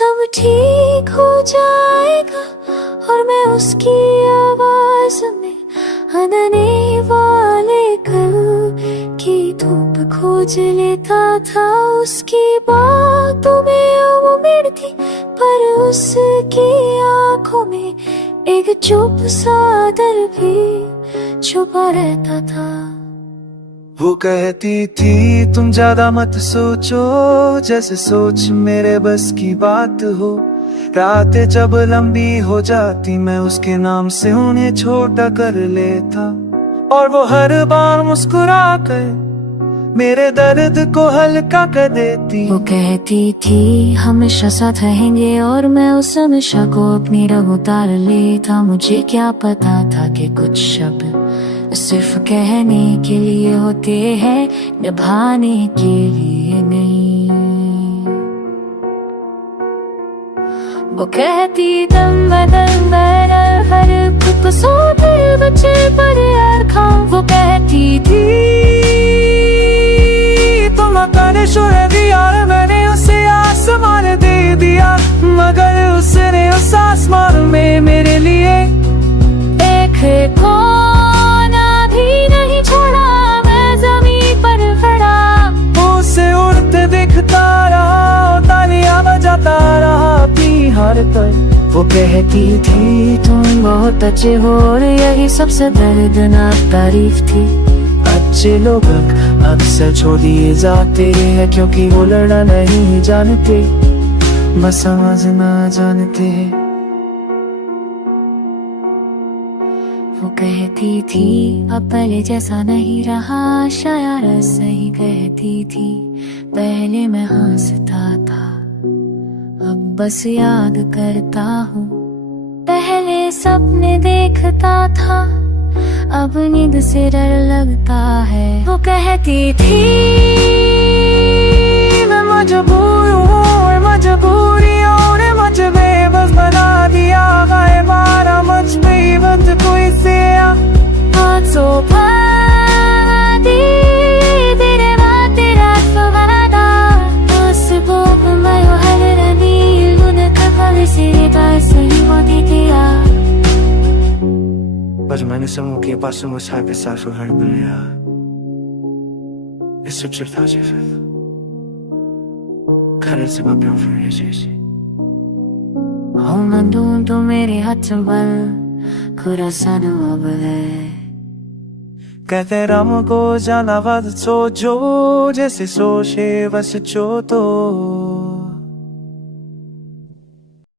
सब ठीक हो जाएगा और मैं उसकी आवाज में आने वाले कल की धूप खोज लेता था। उसकी बातों में उम्र थी पर उसकी आंखों में एक चुप सा डर भी छुपा रहता था। वो कहती थी तुम ज्यादा मत सोचो, जैसे सोच मेरे बस की बात हो। रातें जब लंबी हो जाती मैं उसके नाम से उन्हें छोटा कर लेता, और वो हर बार मुस्कुरा कर मेरे दर्द को हल्का कर देती। वो कहती थी हमेशा साथ रहेंगे और मैं उस हमेशा को अपनी राह उतार लेता। मुझे क्या पता था कि कुछ शब्द सिर्फ कहने के लिए होते हैं, निभाने के लिए नहीं। वो कहती दम बदल हर खुद सो दिल बचे पर यार खाऊं। वो कहती थी तुम करे शुर दिया, मैंने उसे आसमान दे दिया, मगर उसने उस आसमान में मेरे लिए एक कोना भी नहीं छोड़ा। मैं जमीन पर खड़ा उसे उड़ते दिखता रहा, तालियां बजाता रहा अपनी हार पर। वो कहती थी तुम बहुत अच्छे हो और यही सबसे दर्दनाक तारीफ थी। अच्छे लोग अक्सर छोड़ दिए जाते हैं क्योंकि वो लड़ना नहीं जानते, बस समझना जानते हैं। वो कहती थी अब पहले जैसा नहीं रहा, शायद सही कहती थी। पहले मैं हंसता था अब बस याद करता हूँ। पहले सपने देखता था अब नींद से डर लगता है। वो कहती थी मैं मजबूर हूँ और मजबूरियों ने मुझे बेबस बना दिया। गाए मारा मुझ में बंद कोई से सो पाती तेरे बात तेरा सवादा उस बोक मैं हर रनी लुन कपल से सही होती दिया। Permanecemos que passamos a pensar sobre a mulher. Isso é verdade, velho. Cara, esse papel foi a gente. Mandou tu मेरे हाथ बल coração abale. कहते राम को जाना वाद सोचो, जैसे सोचे बस चो तो